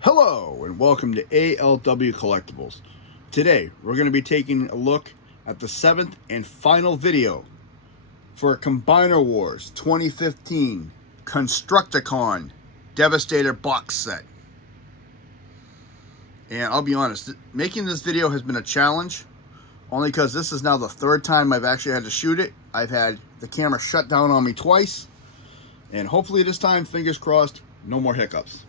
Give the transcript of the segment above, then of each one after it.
Hello and welcome to ALW Collectibles. Today we're going to be taking a look at the 7th and final video for Combiner Wars 2015 Constructicon Devastator box set. And I'll be honest, making this video has been a challenge only because this is now the third time I've actually had to shoot it. I've had the camera shut down on me twice, and hopefully this time, fingers crossed, no more hiccups.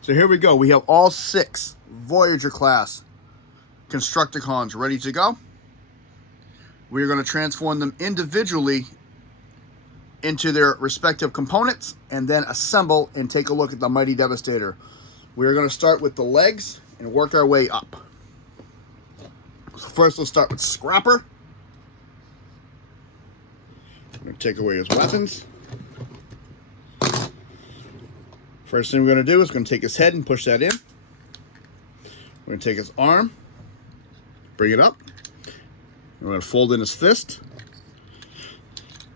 So here we go. We have all 6 Voyager class Constructicons ready to go. We're going to transform them individually into their respective components and then assemble and take a look at the Mighty Devastator. We're going to start with the legs and work our way up. So first let's start with Scrapper. I'm going to take away his weapons. First thing we're going to do is going to take his head and push that in. We're going to take his arm, bring it up. We're going to fold in his fist.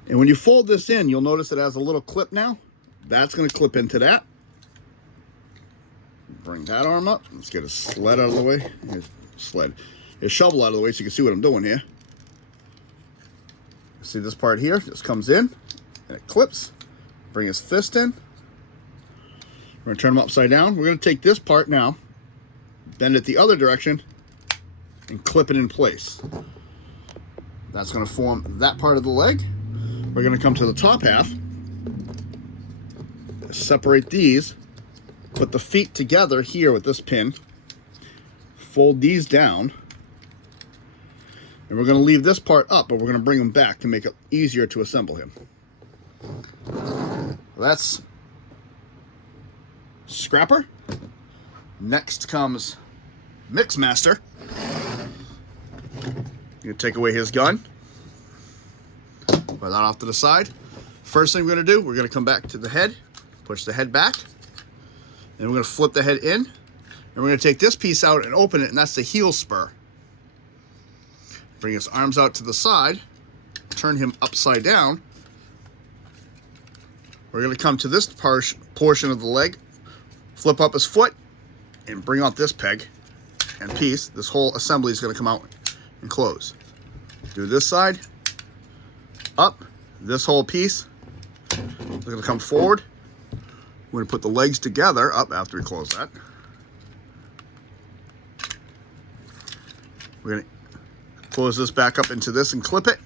And when you fold this in, you'll notice it has a little clip now. That's going to clip into that. Bring that arm up. Let's get his sled out of the way. His shovel out of the way so you can see what I'm doing here. See this part here? Just comes in and it clips. Bring his fist in. We're going to turn them upside down. We're going to take this part now, bend it the other direction, and clip it in place. That's going to form that part of the leg. We're going to come to the top half, separate these, put the feet together here with this pin, fold these down, and we're going to leave this part up, but we're going to bring them back to make it easier to assemble him. That's Scrapper. Next comes Mixmaster. You're gonna take away his gun. Put that off to the side. First thing we're gonna do, we're gonna come back to the head, push the head back, and we're gonna flip the head in, and we're gonna take this piece out and open it, and that's the heel spur. Bring his arms out to the side, turn him upside down. We're gonna come to this portion of the leg, flip up his foot, and bring out this peg and piece. This whole assembly is going to come out and close. Do this side, up, this whole piece is going to come forward. We're going to put the legs together up after we close that. We're going to close this back up into this and clip it,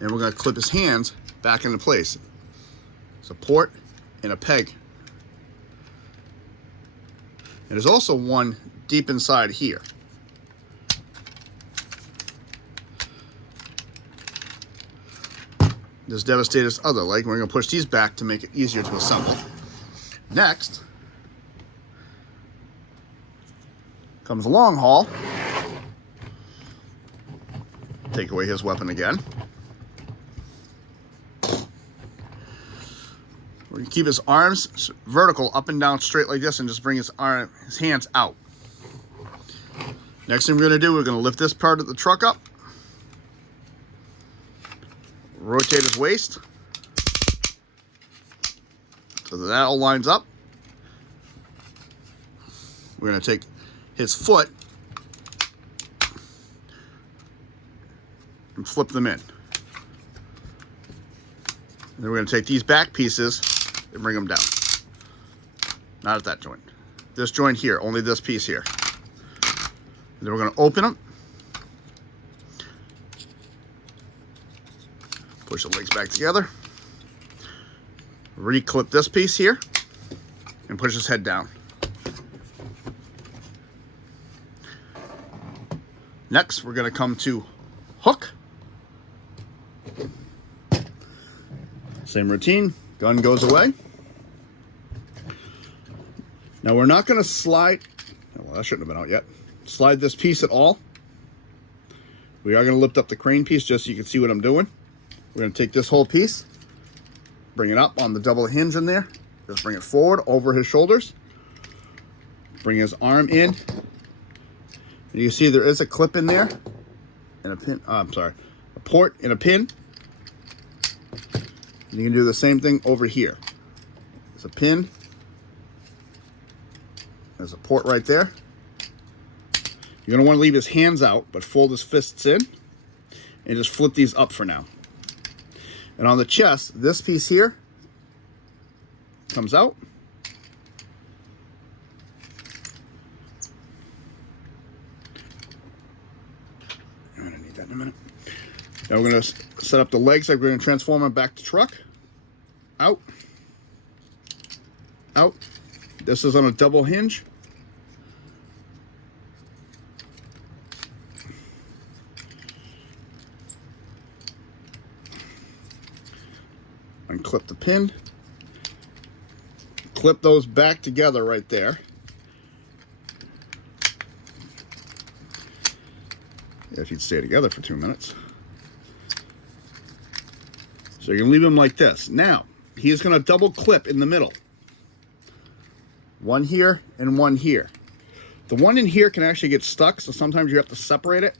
and we're going to clip his hands back into place. Support and a peg. And there's also one deep inside here. This Devastator's other leg. We're going to push these back to make it easier to assemble. Next comes Long Haul. Take away his weapon again. We're going to keep his arms vertical, up and down, straight like this, and just bring his hands out. Next thing we're going to do, we're going to lift this part of the truck up, rotate his waist so that all lines up. We're going to take his foot and flip them in. And then we're going to take these back pieces and bring them down. Not at that joint. This joint here, only this piece here. And then we're going to open them. Push the legs back together. Reclip this piece here. And push his head down. Next, we're going to come to Hook. Same routine. Gun goes away. Now we're not going to slide, well, that shouldn't have been out yet. Slide this piece at all. We are going to lift up the crane piece just so you can see what I'm doing. We're going to take this whole piece, bring it up on the double hinge in there. Just bring it forward over his shoulders. Bring his arm in. And you see there is a clip in there. And a pin, a port and a pin. You can do the same thing over here. It's a pin There's a port right there. You're going to want to leave his hands out, but fold his fists in and just flip these up for now. And on the chest, this piece here comes out. I'm going to need that in a minute. Now we're going to set up the legs like we're going to transform them back to truck. Out. Out. This is on a double hinge. Unclip the pin. Clip those back together right there. If you'd stay together for 2 minutes. So you're going to leave them like this. Now, he's going to double clip in the middle. One here and one here. The one in here can actually get stuck, so sometimes you have to separate it.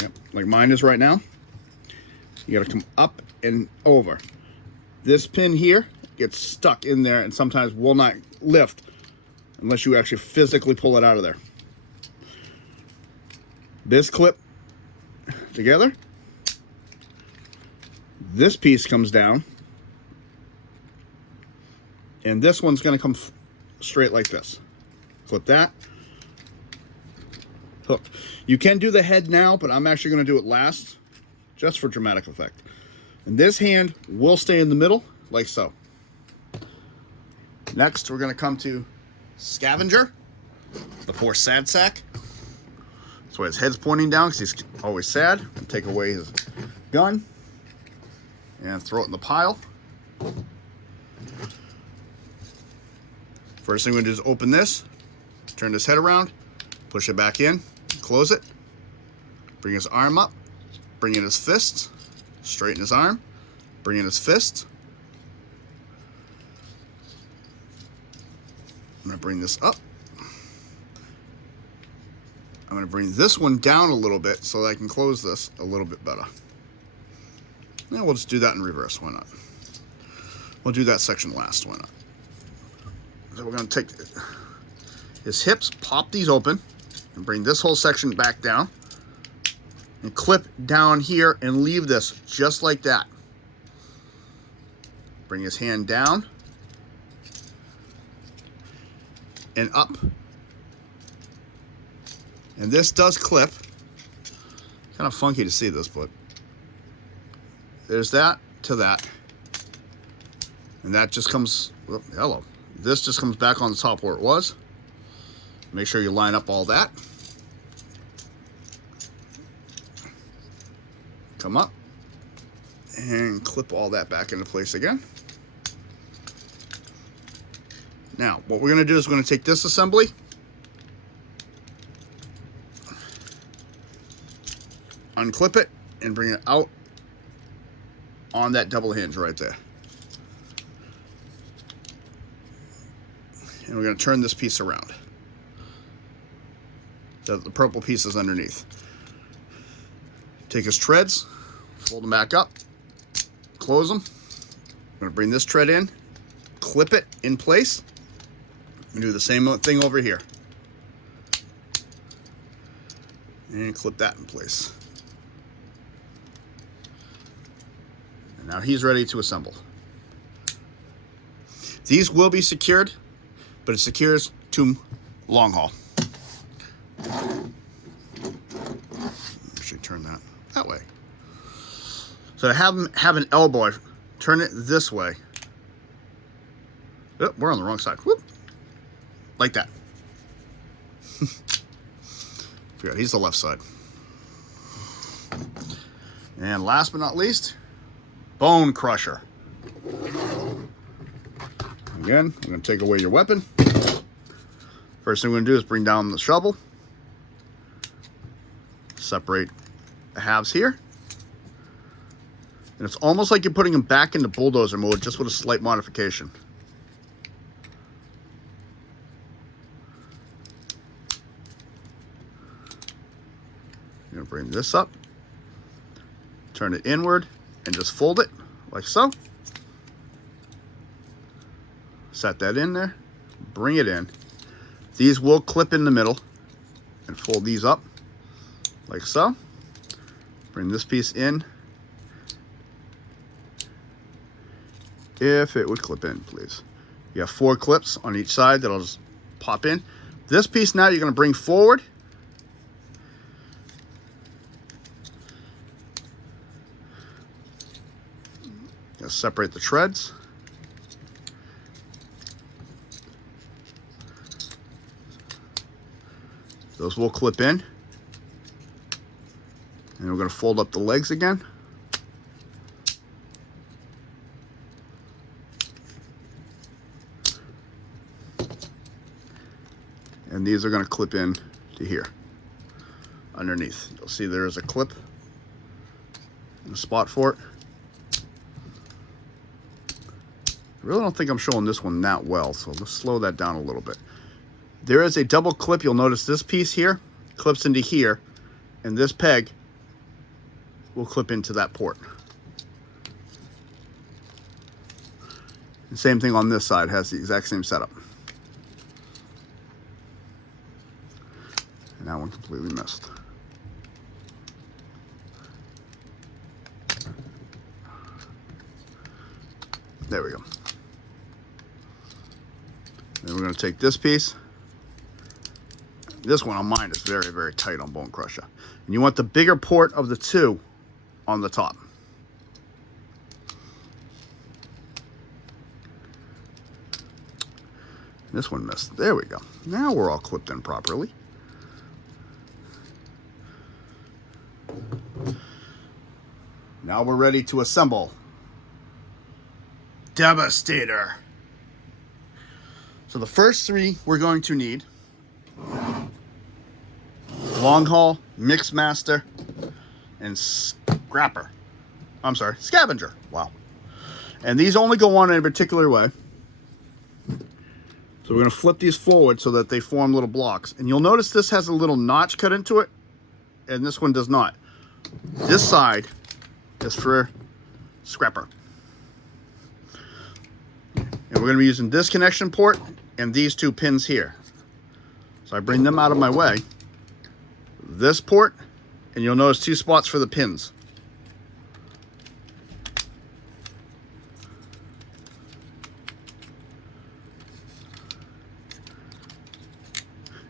Yep, like mine is right now. You got to come up and over. This pin here gets stuck in there and sometimes will not lift unless you actually physically pull it out of there. This clip together. This piece comes down. And this one's going to come straight like this. Clip that. Hook. You can do the head now, but I'm actually going to do it last, just for dramatic effect. And this hand will stay in the middle, like so. Next, we're going to come to Scavenger, the poor sad sack. That's why his head's pointing down, because he's always sad. And take away his gun and throw it in the pile. First thing we're going to do is open this, turn his head around, push it back in, close it, bring his arm up, bring in his fist, straighten his arm, bring in his fist. I'm going to bring this up. I'm going to bring this one down a little bit so that I can close this a little bit better. Now we'll just do that in reverse, why not? We'll do that section last, why not? So we're going to take his hips, pop these open, and bring this whole section back down. And clip down here and leave this just like that. Bring his hand down. And up. And this does clip. Kind of funky to see this, but there's that to that. And that just comes, oh, hello. This just comes back on the top where it was. Make sure you line up all that. Come up and clip all that back into place again. Now, what we're going to do is we're going to take this assembly, unclip it, and bring it out on that double hinge right there. And we're going to turn this piece around. So the purple piece is underneath. Take his treads, fold them back up, close them. I'm going to bring this tread in, clip it in place, and do the same thing over here. And clip that in place. And now he's ready to assemble. These will be secured, but it secures to long haul. Actually turn that way. So to have an elbow, turn it this way. Oh, we're on the wrong side. Whoop. Like that. Forgot, he's the left side. And last but not least, bone crusher. Again, I'm going to take away your weapon. First thing we're going to do is bring down the shovel. Separate the halves here. And it's almost like you're putting them back into bulldozer mode, just with a slight modification. You're going to bring this up, turn it inward, and just fold it like so. Set that in there, bring it in. These will clip in the middle, and fold these up like so. Bring this piece in. If it would clip in, please. You have 4 clips on each side that'll just pop in. This piece now you're going to bring forward. Just separate the treads. Those will clip in. And we're going to fold up the legs again. And these are going to clip in to here underneath. You'll see there is a clip and a spot for it. I really don't think I'm showing this one that well, so let's slow that down a little bit. There is a double clip. You'll notice this piece here clips into here, and this peg will clip into that port. And same thing on this side, has the exact same setup. And that one completely missed. There we go. Then we're going to take this piece. This one on mine is very, very tight on Bone Crusher. And you want the bigger port of the 2 on the top. This one missed. There we go. Now we're all clipped in properly. Now we're ready to assemble Devastator. So the first 3 we're going to need: long haul, Mixmaster, and Scavenger. Wow. And these only go on in a particular way. So we're going to flip these forward so that they form little blocks. And you'll notice this has a little notch cut into it, and this one does not. This side is for Scrapper. And we're going to be using this connection port and these 2 pins here. So I bring them out of my way. This port, and you'll notice 2 spots for the pins.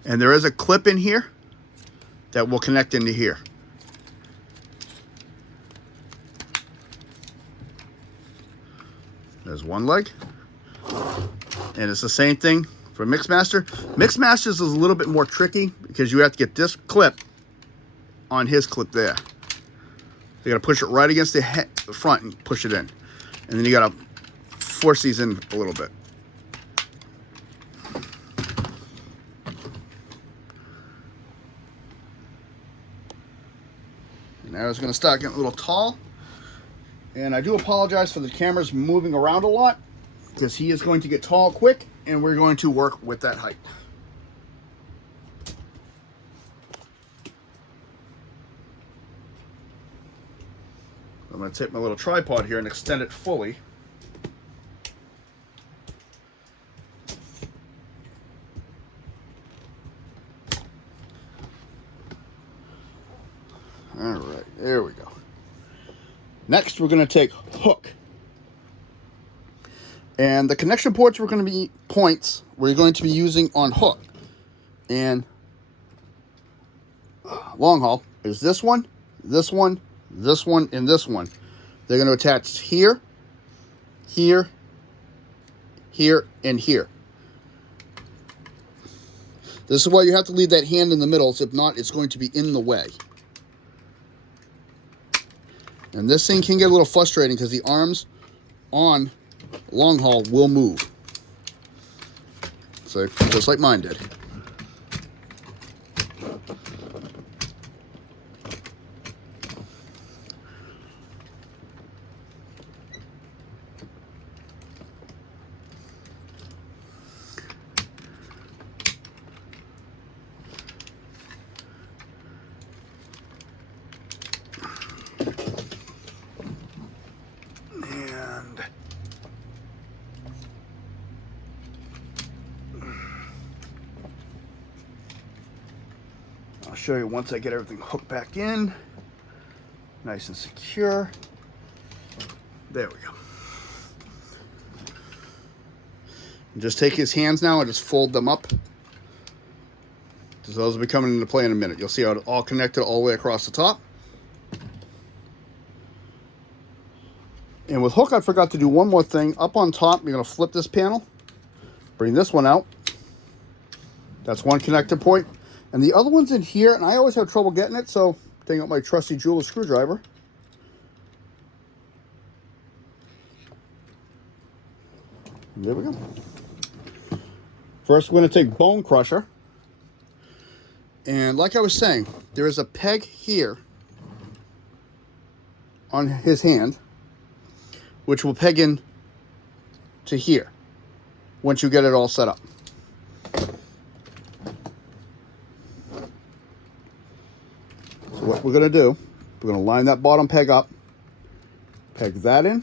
And there is a clip in here that will connect into here. There's one leg. And it's the same thing for Mixmaster. Mixmaster's is a little bit more tricky because you have to get this clip on his clip there. You got to push it right against the front and push it in. And then you got to force these in a little bit. Now it's going to start getting a little tall. And I do apologize for the cameras moving around a lot, because he is going to get tall quick, and we're going to work with that height. I'm going to take my little tripod here and extend it fully. All right, there we go. Next, we're going to take hook. And the connection ports we're going to be using on hook and long haul is this one, this one, this one, and this one. They're going to attach here, here, here, and here. This is why you have to leave that hand in the middle, so if not, it's going to be in the way. And this thing can get a little frustrating because the arms on long haul will move. So just like mine did. I'll show you once I get everything hooked back in. Nice and secure. There we go. And just take his hands now and just fold them up. So those will be coming into play in a minute. You'll see how it's all connected all the way across the top. And with hook, I forgot to do one more thing. Up on top, you're going to flip this panel. Bring this one out. That's one connector point. And the other one's in here, and I always have trouble getting it, so taking out my trusty jeweler screwdriver. And there we go. First, we're going to take bone crusher. And like I was saying, there is a peg here on his hand, which will peg in to here once you get it all set up. So what we're going to do, we're going to line that bottom peg up, peg that in,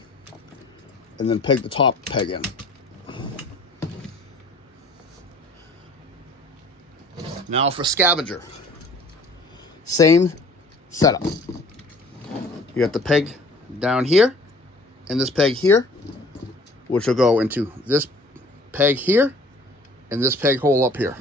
and then peg the top peg in. Now for scavenger. Same setup. You got the peg down here and this peg here, which will go into this peg here and this peg hole up here.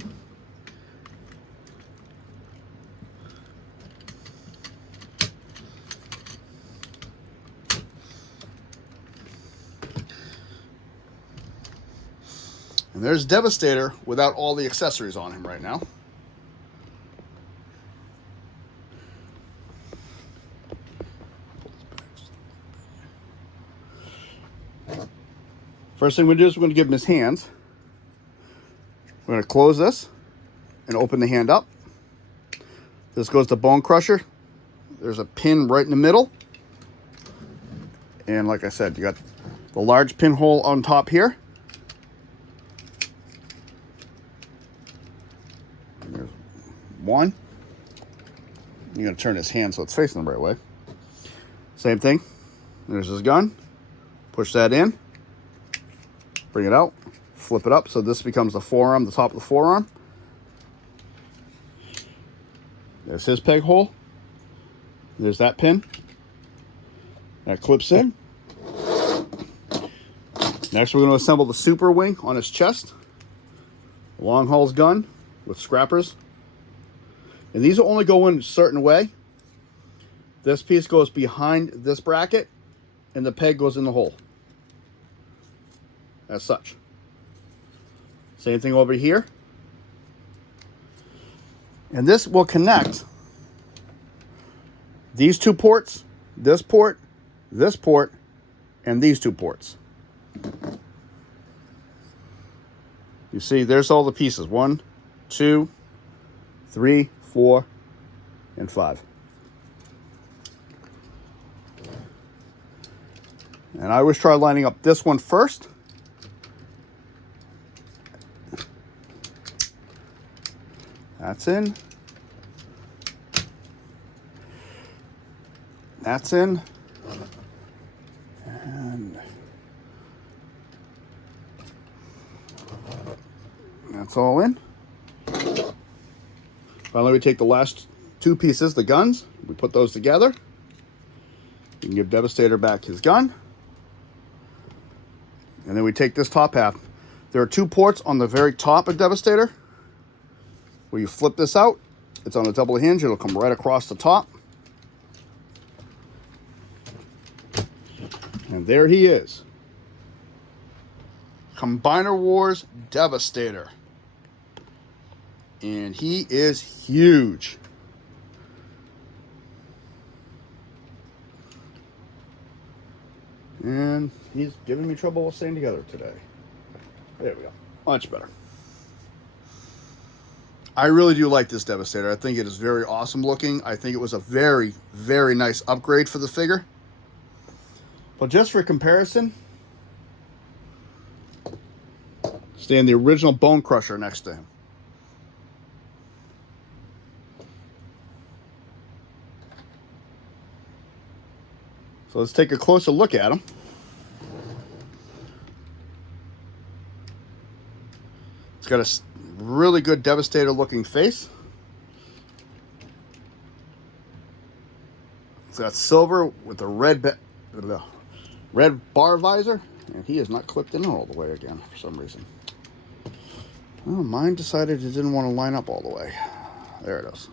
And there's Devastator without all the accessories on him right now. First thing we do is we're going to give him his hands. We're going to close this and open the hand up. This goes to bone crusher. There's a pin right in the middle. And like I said, you got the large pinhole on top here. And there's one. You're going to turn his hand so it's facing the right way. Same thing. There's his gun. Push that in. Bring it out, flip it up, so this becomes the forearm, the top of the forearm. There's his peg hole. There's that pin. That clips in. Next, we're going to assemble the super wing on his chest. Long haul's gun with scrappers. And these will only go in a certain way. This piece goes behind this bracket, and the peg goes in the hole. As such. Same thing over here. And this will connect these two ports, this port, and these two ports. You see, there's all the pieces. 1, 2, 3, 4, and 5. And I always try lining up this one first. That's in. That's in. And that's all in. Finally, we take the last two pieces, the guns. We put those together. You can give Devastator back his gun. And then we take this top half. There are two ports on the very top of Devastator. Where you flip this out, it's on a double hinge. It'll come right across the top. And there he is. Combiner Wars Devastator. And he is huge. And he's giving me trouble staying together today. There we go. Much better. I really do like this Devastator. I think it is very awesome looking. I think it was a very, very nice upgrade for the figure. But just for comparison, stand the original Bone Crusher next to him. So let's take a closer look at him. It's got a really good Devastator looking face. got silver with the red bar visor, and he is not clipped in all the way again for some reason. Well, mine decided it didn't want to line up all the way. There it is.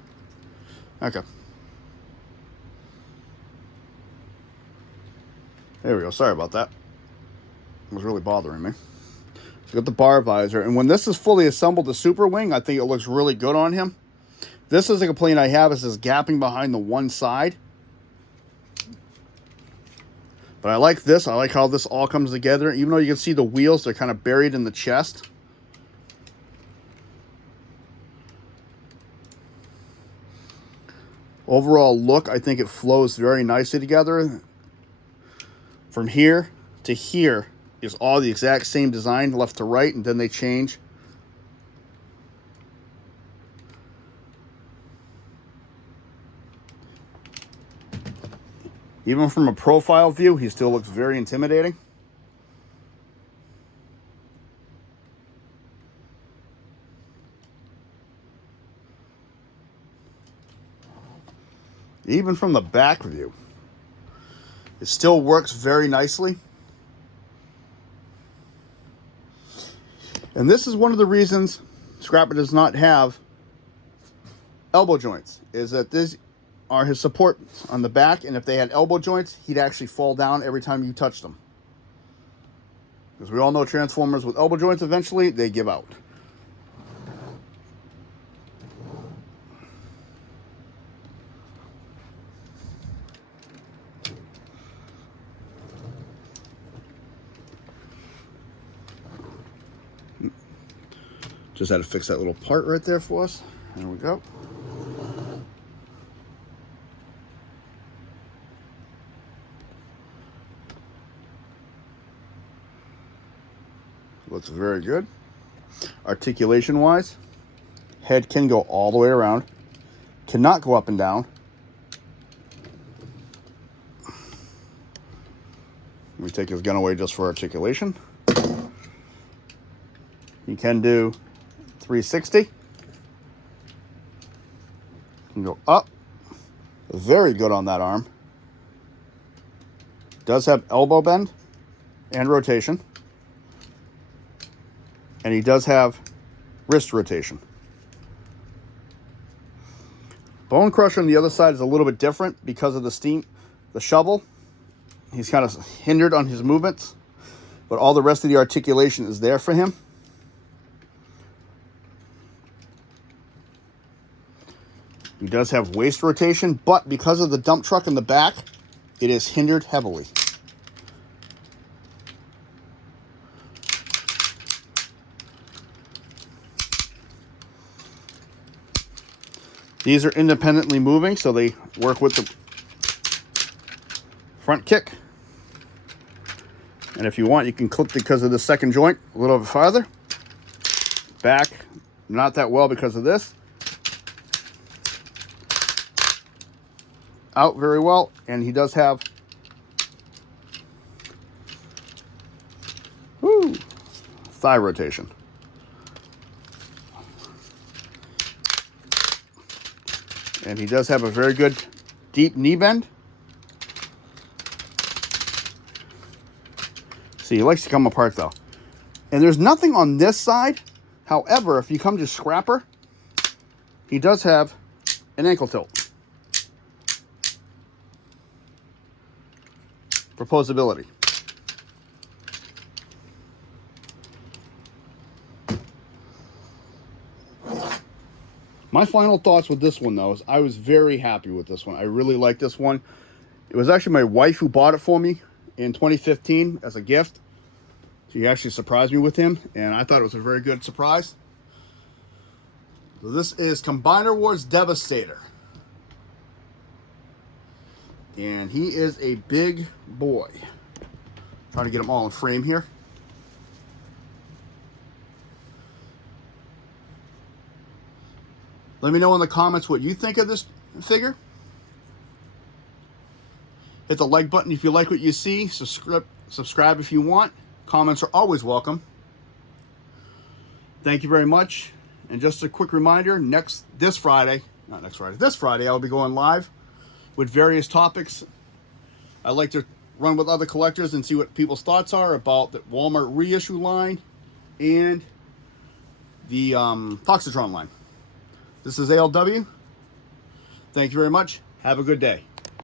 Okay. There we go. Sorry about that. It was really bothering me. So got the bar visor, and when this is fully assembled, the Super Wing, I think it looks really good on him. This is a complaint I have, is this gapping behind the one side. But I like this. I like how this all comes together. Even though you can see the wheels, they're kind of buried in the chest. Overall look, I think it flows very nicely together. From here to here is all the exact same design, left to right, and then they change. Even from a profile view, he still looks very intimidating. Even from the back view, it still works very nicely. And this is one of the reasons Scrapper does not have elbow joints, is that these are his supports on the back, and if they had elbow joints, he'd actually fall down every time you touched them. Because we all know Transformers with elbow joints, eventually they give out. Just had to fix that little part right there for us. There we go. Looks very good. Articulation wise, head can go all the way around, cannot go up and down. Let me take his gun away just for articulation. You can do 360. Can go up. Very good on that arm. Does have elbow bend and rotation. And he does have wrist rotation. Bone Crusher on the other side is a little bit different because of the shovel. He's kind of hindered on his movements, but all the rest of the articulation is there for him. He does have waist rotation, but because of the dump truck in the back, it is hindered heavily. These are independently moving, so they work with the front kick. And if you want, you can clip because of the second joint a little bit farther. Back, not that well because of this. Out very well, and he does have thigh rotation. And he does have a very good deep knee bend. See, he likes to come apart though. And there's nothing on this side. However, if you come to Scrapper, he does have an ankle tilt. Proposability. My final thoughts with this one, though, is I was very happy with this one. I really like this one. It was actually my wife who bought it for me in 2015 as a gift. She actually surprised me with him, and I thought it was a very good surprise. So this is Combiner Wars Devastator. And he is a big boy. Trying to get them all in frame here. Let me know in the comments what you think of this figure. Hit the like button if you like what you see. Subscribe if you want. Comments are always welcome. Thank you very much. And just a quick reminder, this Friday, I'll be going live with various topics. I like to run with other collectors and see what people's thoughts are about the Walmart reissue line and the Toxitron line. This is ALW. Thank you very much. Have a good day.